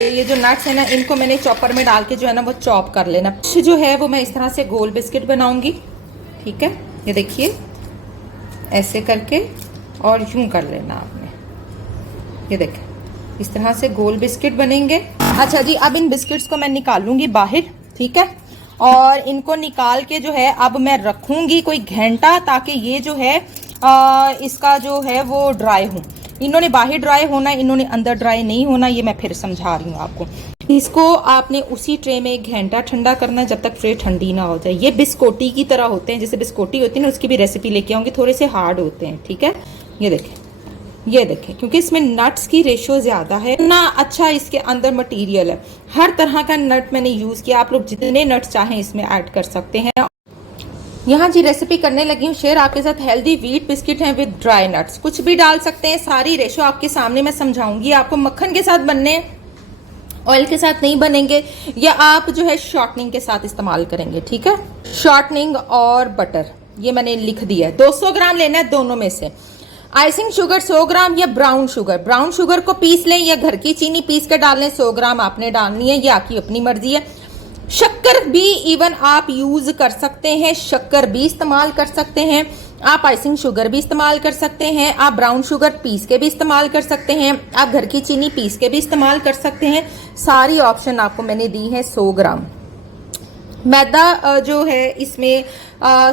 ये जो नट्स है ना, इनको मैंने चॉपर में डाल के जो है ना वो चॉप कर लेना। जो है वो मैं इस तरह से गोल बिस्किट बनाऊंगी। ठीक है, ये देखिए ऐसे करके और यूं कर लेना आपने। ये देखें इस तरह से गोल बिस्किट बनेंगे। अच्छा जी, अब इन बिस्किट्स को मैं निकालूंगी बाहर। ठीक है, और इनको निकाल के जो है अब मैं रखूंगी कोई घंटा, ताकि ये जो है इसका जो है वो ड्राई हो। इन्होंने बाहर ड्राई होना, इन्होंने अंदर ड्राई नहीं होना। ये मैं फिर समझा रही हूँ आपको। इसको आपने उसी ट्रे में 1 घंटा ठंडा करना है, जब तक ट्रे ठंडी ना हो जाए। ये बिस्कोटी की तरह होते हैं, जैसे बिस्कोटी होती है ना, उसकी भी रेसिपी लेके आऊंगी। थोड़े से हार्ड होते हैं। ठीक है, ये देखें, ये देखें, क्योंकि इसमें नट्स की रेशो ज्यादा है ना। अच्छा, इसके अंदर मटेरियल है, हर तरह का नट मैंने यूज किया। आप लोग जितने नट्स चाहें इसमें ऐड कर सकते हैं। यहाँ जी रेसिपी करने लगी हूँ शेयर आपके साथ। हेल्दी व्हीट बिस्किट हैं विद ड्राई नट्स। कुछ भी डाल सकते हैं, सारी रेशो आपके सामने मैं समझाऊंगी आपको। मक्खन के साथ बनने, ऑयल के साथ नहीं बनेंगे। या आप जो है शॉर्टनिंग के साथ इस्तेमाल करेंगे। ठीक है, शॉर्टनिंग और बटर ये मैंने लिख दिया है। 200 ग्राम लेना है दोनों में से। आइसिंग शुगर 100 ग्राम या ब्राउन शुगर। ब्राउन शुगर को पीस लें या घर की चीनी पीस कर डाल लें। 100 ग्राम आपने डालनी है, ये आपकी अपनी मर्जी है। शक्कर भी इवन आप यूज कर सकते हैं, शक्कर भी इस्तेमाल कर सकते हैं आप। आइसिंग शुगर भी इस्तेमाल कर सकते हैं आप। ब्राउन शुगर पीस के भी इस्तेमाल कर सकते हैं आप। घर की चीनी पीस के भी इस्तेमाल कर सकते हैं। सारी ऑप्शन आपको मैंने दी है। 100 ग्राम मैदा जो है इसमें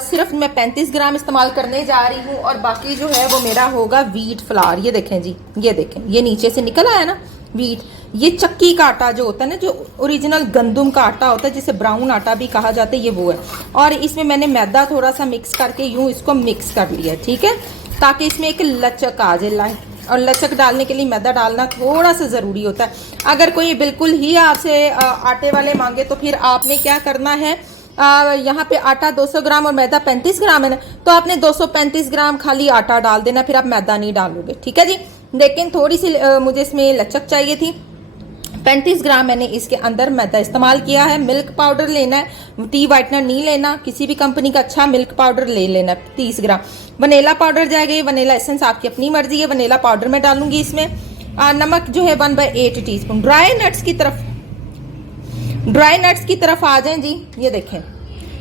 सिर्फ मैं 35 ग्राम इस्तेमाल करने जा रही हूँ, और बाकी जो है वो मेरा होगा व्हीट फ्लावर। ये देखें जी, ये देखें, ये नीचे से निकल आया ना व्हीट। ये चक्की का आटा जो होता है ना, जो ओरिजिनल गंदुम का आटा होता है, जिसे ब्राउन आटा भी कहा जाता है, ये वो है। और इसमें मैंने मैदा थोड़ा सा मिक्स करके यूं इसको मिक्स कर लिया। ठीक है, ताकि इसमें एक लचक आ जाए। और लचक डालने के लिए मैदा डालना थोड़ा सा ज़रूरी होता है। अगर कोई बिल्कुल ही आपसे आटे वाले मांगे तो फिर आपने क्या करना है, यहाँ पे आटा 200 ग्राम और मैदा 35 ग्राम है ना, तो आपने 235 ग्राम खाली आटा डाल देना, फिर आप मैदा नहीं डालोगे। ठीक है जी, लेकिन थोड़ी सी मुझे इसमें लचक चाहिए थी। 35 ग्राम मैंने इसके अंदर मैदा इस्तेमाल किया है। मिल्क पाउडर लेना है, टी वाइटनर नहीं लेना, किसी भी कंपनी का अच्छा मिल्क पाउडर ले लेना 30 ग्राम। वनीला पाउडर जाएगा, ये वनीला एसेंस आपकी अपनी मर्जी है। वनीला पाउडर मैं डालूंगी इसमें। नमक जो है 1/8 टीस्पून। ड्राई नट्स की तरफ आ जाएं जी। ये देखें,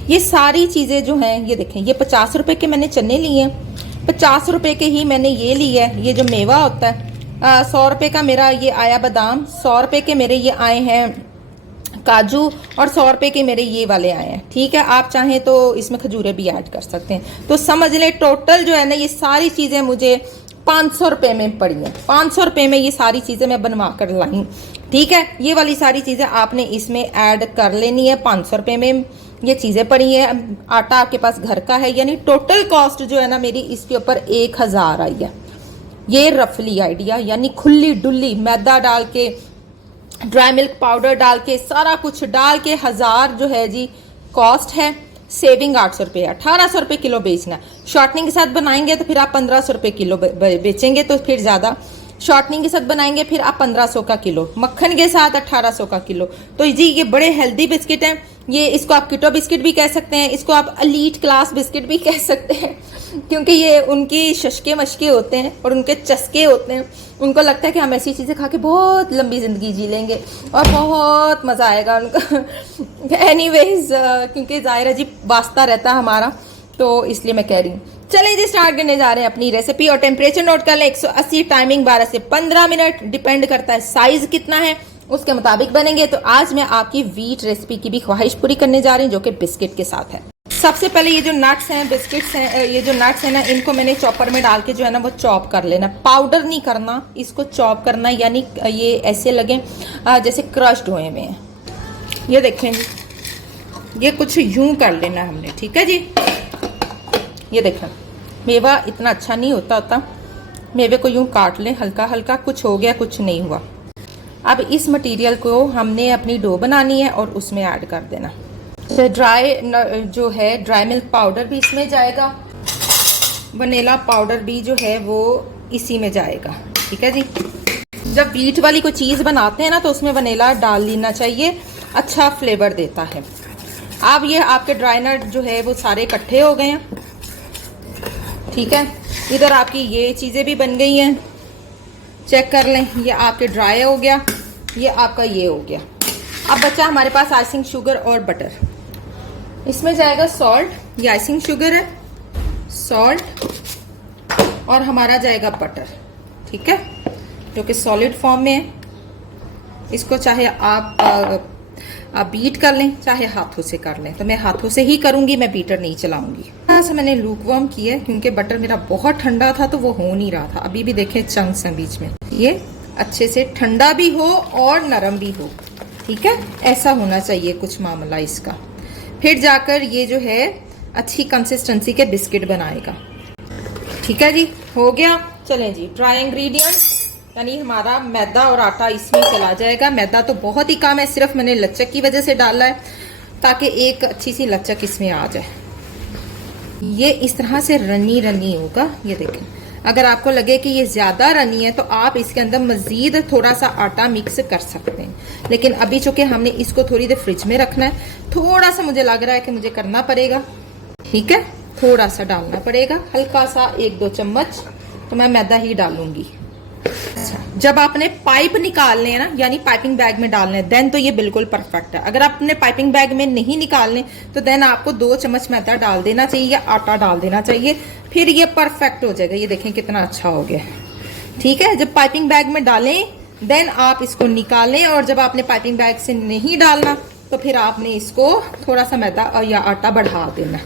ये सारी चीजें जो हैं, ये देखें, ये 50 रुपए के मैंने चने लिए हैं। 50 रुपए के ही मैंने ये लिया है, ये जो मेवा होता है। 100 रुपए का मेरा ये आया बादाम। 100 रुपए के मेरे ये आए हैं काजू, और 100 रुपए के मेरे ये वाले आए हैं। ठीक है, आप चाहें तो इसमें खजूरें भी ऐड कर सकते हैं। तो समझ लें टोटल जो है ना, ये सारी चीजें मुझे 500 रुपए में पड़ी हैं। 500 रुपए में ये सारी चीजें मैं बनवा कर लाई। ठीक है, ये वाली सारी चीजें आपने इसमें ऐड कर लेनी है। 500 रुपए में ये चीजें पड़ी हैं। आटा आपके पास घर का है, यानी टोटल कॉस्ट जो है ना मेरी इसके ऊपर 1000 आई है। ये रफली आइडिया, यानी खुली डुल्ली मैदा डाल के, ड्राई मिल्क पाउडर डाल के, सारा कुछ डाल के 1000 जो है जी कॉस्ट है। सेविंग 800 रुपये, 1800 रुपये किलो बेचना। शॉर्टनिंग के साथ बनाएंगे तो फिर आप 1500 रुपये किलो बेचेंगे, तो फिर ज़्यादा। शॉर्टनिंग के साथ बनाएंगे फिर आप 1500 का किलो, मक्खन के साथ 1800 का किलो। तो जी ये बड़े हेल्दी बिस्किट हैं। ये इसको आप किटो बिस्किट भी कह सकते हैं, इसको आप एलीट क्लास बिस्किट भी कह सकते हैं, क्योंकि ये उनकी शशके मशके होते हैं और उनके चस्के होते हैं। उनको लगता है कि हम ऐसी चीज़ें खा के बहुत लंबी ज़िंदगी जी लेंगे और बहुत मज़ा आएगा उनका। एनीवेज क्योंकि ज़ाहिर है जी वास्ता रहता है हमारा, तो इसलिए मैं कह रही हूँ। चलें जी स्टार्ट करने जा रहे हैं अपनी रेसिपी। और टेम्परेचर नोट कर लें 180, टाइमिंग 12 से 15 मिनट, डिपेंड करता है साइज कितना है उसके मुताबिक बनेंगे। तो आज मैं आपकी व्हीट रेसिपी की भी ख्वाहिश पूरी करने जा रही हूँ, जो कि बिस्किट के साथ है। सबसे पहले ये जो नट्स हैं, बिस्किट्स हैं, ये जो नट्स हैं ना, इनको मैंने चॉपर में डाल के जो है ना वो चॉप कर लेना। पाउडर नहीं करना, इसको चॉप करना, यानी ये ऐसे लगे जैसे क्रश्ड हुए हुए हैं। ये देखें, ये कुछ यूं कर लेना हमने। ठीक है जी, ये देखें, मेवा इतना अच्छा नहीं होता। मेवे को यूं काट लें हल्का हल्का, कुछ हो गया कुछ नहीं हुआ। अब इस मटेरियल को हमने अपनी डो बनानी है और उसमें ऐड कर देना। तो ड्राई जो है ड्राई मिल्क पाउडर भी इसमें जाएगा, वनीला पाउडर भी जो है वो इसी में जाएगा। ठीक है जी, जब व्हीट वाली कोई चीज़ बनाते हैं ना तो उसमें वनीला डाल लेना चाहिए, अच्छा फ्लेवर देता है। अब ये आपके ड्राई नट जो है वो सारे इकट्ठे हो गए हैं। ठीक है, इधर आपकी ये चीज़ें भी बन गई हैं, चेक कर लें। ये आपके ड्राई हो गया, ये आपका ये हो गया। अब बचा हमारे पास आइसिंग शुगर और बटर। इसमें जाएगा सॉल्ट, ये आइसिंग शुगर है, सॉल्ट और हमारा जाएगा बटर, ठीक है, जो कि सॉलिड फॉर्म में है। इसको चाहे आप बीट कर लें, चाहे हाथों से कर लें। तो मैं हाथों से ही करूंगी, मैं बीटर नहीं चलाऊंगी। ऐसा मैंने लूक वार्म किया है क्योंकि बटर मेरा बहुत ठंडा था तो वो हो नहीं रहा था। अभी भी देखें चंक्स हैं बीच में। ये अच्छे से ठंडा भी हो और नरम भी हो, ठीक है, ऐसा होना चाहिए कुछ मामला इसका। फिर जाकर ये जो है अच्छी कंसिस्टेंसी के बिस्किट बनाएगा। ठीक है जी, हो गया। चलें जी, ड्राई इंग्रेडिएंट यानी हमारा मैदा और आटा इसमें चला जाएगा। मैदा तो बहुत ही कम है, सिर्फ मैंने लचक की वजह से डाला है ताकि एक अच्छी सी लचक इसमें आ जाए। ये इस तरह से रनी रनी होगा। ये देखें, अगर आपको लगे कि ये ज़्यादा रनी है तो आप इसके अंदर मज़ीद थोड़ा सा आटा मिक्स कर सकते हैं, लेकिन अभी चूँकि हमने इसको थोड़ी देर फ्रिज में रखना है, थोड़ा सा मुझे लग रहा है कि मुझे करना पड़ेगा, ठीक है, थोड़ा सा डालना पड़ेगा, हल्का सा 1-2 चम्मच, तो मैं मैदा ही डालूंगी। अच्छा, जब आपने पाइप निकालने हैं ना, यानी पाइपिंग बैग में डालने हैं, देन तो ये बिल्कुल परफेक्ट है। अगर आपने पाइपिंग बैग में नहीं निकालने तो देन आपको 2 चम्मच मैदा डाल देना चाहिए या आटा डाल देना चाहिए, फिर ये परफेक्ट हो जाएगा। ये देखें कितना अच्छा हो गया, ठीक है। जब पाइपिंग बैग में डालें देन आप इसको निकालें, और जब आपने पाइपिंग बैग से नहीं डालना तो फिर आपने इसको थोड़ा सा मैदा या आटा बढ़ा देना।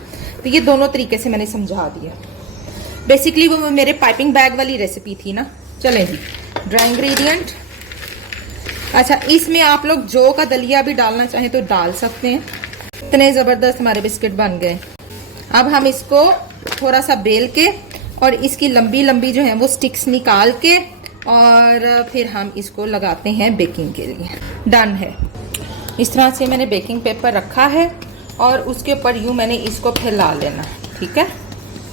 तो ये दोनों तरीके से मैंने समझा दिया। बेसिकली वो मेरे पाइपिंग बैग वाली रेसिपी थी ना। चलें जी, ड्राई इंग्रेडिएंट। अच्छा, इसमें आप लोग जौ का दलिया भी डालना चाहें तो डाल सकते हैं। इतने ज़बरदस्त हमारे बिस्किट बन गए। अब हम इसको थोड़ा सा बेल के और इसकी लंबी लंबी जो है वो स्टिक्स निकाल के और फिर हम इसको लगाते हैं बेकिंग के लिए। डन है। इस तरह से मैंने बेकिंग पेपर रखा है और उसके ऊपर यूँ मैंने इसको फैला लेना, ठीक है,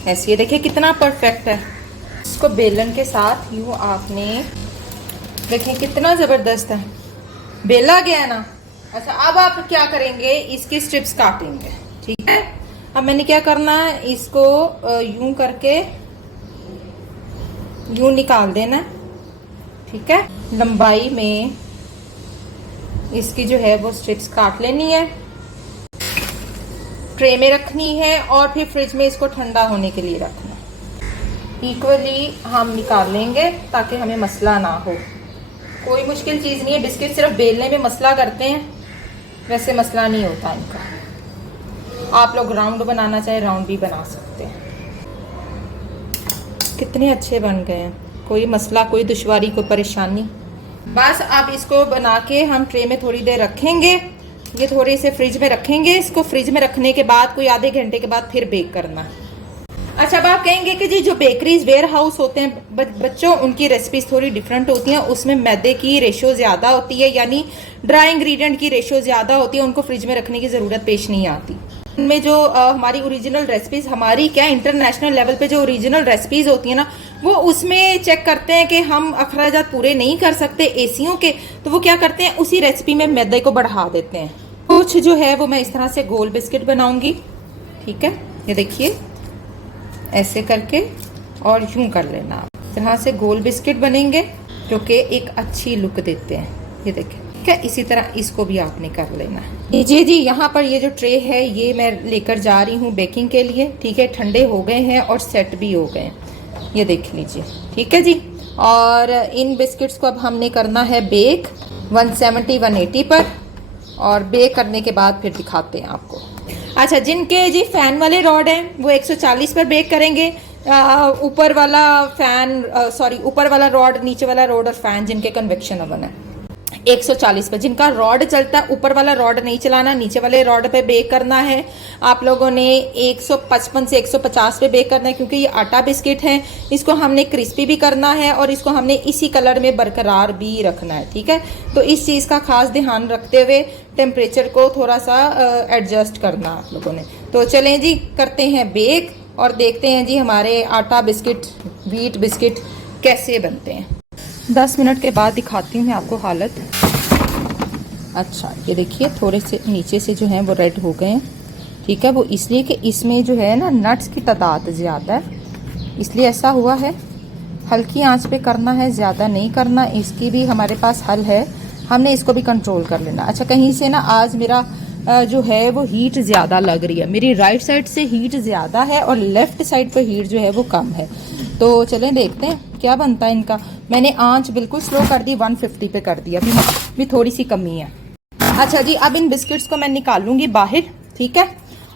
ऐसे। ये देखिए कितना परफेक्ट है। इसको बेलन के साथ यूँ आपने, देखें कितना ज़बरदस्त है, बेला गया ना। अच्छा, अब आप क्या करेंगे, इसकी स्ट्रिप्स काटेंगे, ठीक है। अब मैंने क्या करना है, इसको यूं करके यूं निकाल देना, ठीक है। लंबाई में इसकी जो है वो स्ट्रिप्स काट लेनी है, ट्रे में रखनी है और फिर फ्रिज में इसको ठंडा होने के लिए रखना। इक्वली हम निकाल लेंगे ताकि हमें मसला ना हो। कोई मुश्किल चीज़ नहीं है, बिस्किट सिर्फ बेलने में मसला करते हैं, वैसे मसला नहीं होता इनका। आप लोग राउंड बनाना चाहे राउंड भी बना सकते हैं। कितने अच्छे बन गए हैं, कोई मसला, कोई दुश्वारी, कोई परेशानी। बस अब इसको बना के हम ट्रे में थोड़ी देर रखेंगे। ये थोड़े से फ्रिज में रखेंगे। इसको फ्रिज में रखने के बाद कोई आधे घंटे के बाद फिर बेक करना है। अच्छा, अब आप कहेंगे कि जी जो बेकरीज वेयर हाउस होते हैं बच्चों, उनकी रेसिपीज थोड़ी डिफरेंट होती हैं, उसमें मैदे की रेशो ज़्यादा होती है, यानी ड्राई इंग्रेडिएंट की रेशो ज़्यादा होती है, उनको फ्रिज में रखने की ज़रूरत पेश नहीं आती। उनमें जो हमारी ओरिजिनल रेसिपीज, हमारी क्या इंटरनेशनल लेवल पे जो ओरिजिनल रेसिपीज होती है ना, वो उसमें चेक करते हैं कि हम अखराजात पूरे नहीं कर सकते एसीओ के, तो वो क्या करते हैं, उसी रेसिपी में मैदे को बढ़ा देते हैं। कुछ जो है वो मैं इस तरह से गोल बिस्किट बनाऊंगी, ठीक है। ये देखिए ऐसे करके और यूं कर लेना। इस तरह से गोल बिस्किट बनेंगे जो कि एक अच्छी लुक देते हैं। ये देखें, ठीक है। इसी तरह इसको भी आपने कर लेना है। जी जी, यहाँ पर ये जो ट्रे है ये मैं लेकर जा रही हूँ बेकिंग के लिए, ठीक है। ठंडे हो गए हैं और सेट भी हो गए हैं, ये देख लीजिए, ठीक है जी। और इन बिस्किट्स को अब हमने करना है बेक 170-180 पर, और बेक करने के बाद फिर दिखाते हैं आपको। अच्छा, जिनके जी फैन वाले रॉड हैं वो 140 पर बेक करेंगे। ऊपर वाला फैन, ऊपर वाला रॉड, नीचे वाला रॉड और फैन जिनके कन्वेक्शन ओवन है 140 पर। जिनका रॉड चलता है, ऊपर वाला रॉड नहीं चलाना, नीचे वाले रॉड पे बेक करना है। आप लोगों ने 155 से 150 पे बेक करना है, क्योंकि ये आटा बिस्किट है, इसको हमने क्रिस्पी भी करना है और इसको हमने इसी कलर में बरकरार भी रखना है, ठीक है। तो इस चीज़ का खास ध्यान रखते हुए टेम्परेचर को थोड़ा सा एडजस्ट करना आप लोगों ने। तो चलें जी, करते हैं बेक और देखते हैं जी हमारे आटा बिस्किट, व्हीट बिस्किट कैसे बनते हैं। 10 मिनट के बाद दिखाती हूँ मैं आपको हालत। अच्छा, ये देखिए थोड़े से नीचे से जो हैं वो रेड हो गए हैं, ठीक है। वो इसलिए कि इसमें जो है ना नट्स की तादाद ज़्यादा है, इसलिए ऐसा हुआ है। हल्की आंच पे करना है, ज़्यादा नहीं करना। इसकी भी हमारे पास हल है, हमने इसको भी कंट्रोल कर लेना। अच्छा, कहीं से ना आज मेरा जो है वो हीट ज़्यादा लग रही है, मेरी राइट साइड से हीट ज़्यादा है और लेफ़्ट साइड पर हीट जो है वो कम है। तो चलें देखते हैं क्या बनता है इनका। मैंने आंच बिल्कुल स्लो कर दी, 150 पे कर दिया, अभी थोड़ी सी कमी है। अच्छा जी, अब इन बिस्किट्स को मैं निकालूंगी बाहर, ठीक है,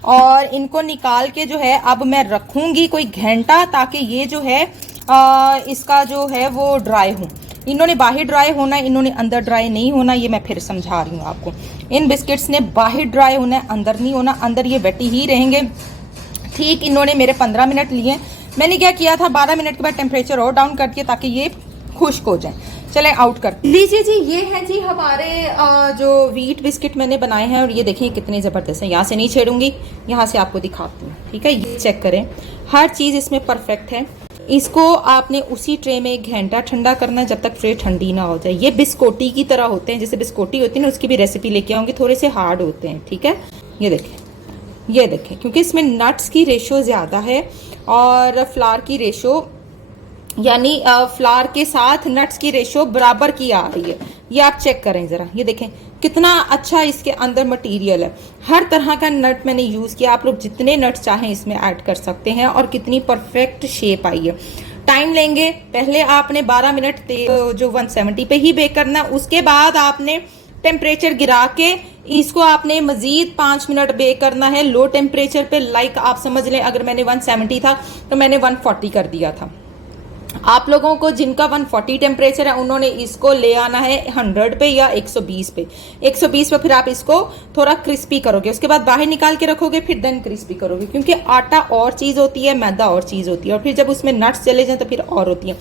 और इनको निकाल के जो है अब मैं रखूंगी कोई घंटा, ताकि ये जो है इसका जो है वो ड्राई हो। इन्होंने बाहर ड्राई होना है, इन्होंने अंदर ड्राई नहीं होना, ये मैं फिर समझा रही हूँ आपको। इन बिस्किट्स ने बाहर ड्राई होना है, अंदर नहीं होना, अंदर ये वेटी ही रहेंगे। ठीक इन्होंने मेरे 15 मिनट लिए। मैंने क्या किया था, 12 मिनट के बाद टेम्परेचर और डाउन कर दिया ताकि ये खुश्क हो जाए। चलें आउट कर लीजिए जी। ये है जी हमारे जो व्हीट बिस्किट मैंने बनाए हैं, और ये देखिए कितने ज़बरदस्त हैं। यहाँ से नहीं छेड़ूंगी, यहाँ से आपको दिखाती हूँ, ठीक है। ये चेक करें, हर चीज़ इसमें परफेक्ट है। इसको आपने उसी ट्रे में 1 घंटा ठंडा करना है, जब तक ट्रे ठंडी ना हो जाए। ये बिस्कोटी की तरह होते हैं, जैसे बिस्कोटी होती है ना, उसकी भी रेसिपी लेके आऊँगी। थोड़े से हार्ड होते हैं, ठीक है। ये देखें, क्योंकि इसमें नट्स की रेशो ज़्यादा है और फ्लावर की रेशो, यानी फ्लावर के साथ नट्स की रेशो बराबर की आ रही है। ये आप चेक करें ज़रा, ये देखें कितना अच्छा इसके अंदर मटेरियल है। हर तरह का नट मैंने यूज़ किया, आप लोग जितने नट्स चाहें इसमें ऐड कर सकते हैं। और कितनी परफेक्ट शेप आई है। टाइम लेंगे, पहले आपने 12 मिनट जो 170 पे ही बेक करना, उसके बाद आपने टेम्परेचर गिरा के इसको आपने मजीद 5 मिनट बेक करना है लो टेम्परेचर पे। लाइक आप समझ लें, अगर मैंने 170 था तो मैंने 140 कर दिया था। आप लोगों को जिनका 140 टेम्परेचर है, उन्होंने इसको ले आना है 100 पे या 120 पे। 120 पे फिर आप इसको थोड़ा क्रिस्पी करोगे, उसके बाद बाहर निकाल के रखोगे, फिर देन क्रिस्पी करोगे। क्योंकि आटा और चीज़ होती है, मैदा और चीज़ होती है, और फिर जब उसमें नट्स चले जाएं तो फिर और होती है।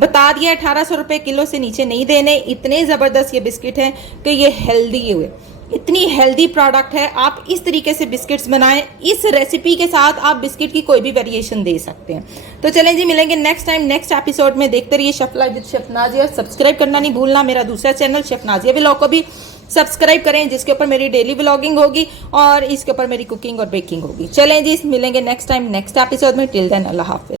बता दिया 1800 रुपये किलो से नीचे नहीं देने। इतने ज़बरदस्त ये बिस्किट हैं कि ये हेल्दी हुए, इतनी हेल्दी प्रोडक्ट है। आप इस तरीके से बिस्किट्स बनाएं। इस रेसिपी के साथ आप बिस्किट की कोई भी वेरिएशन दे सकते हैं। तो चलें जी, मिलेंगे नेक्स्ट टाइम नेक्स्ट एपिसोड में। देखते रहिए chef life with chef Nazia. Subscribe करना नहीं भूलना। मेरा दूसरा चैनल शेफ नाजिया व्लॉग को भी सब्सक्राइब करें, जिसके ऊपर मेरी डेली व्लॉगिंग होगी और इसके ऊपर मेरी कुकिंग और बेकिंग होगी। चलें जी, मिलेंगे नेक्स्ट टाइम नेक्स्ट एपिसोड में। टिल देन अल्लाह हाफिज़।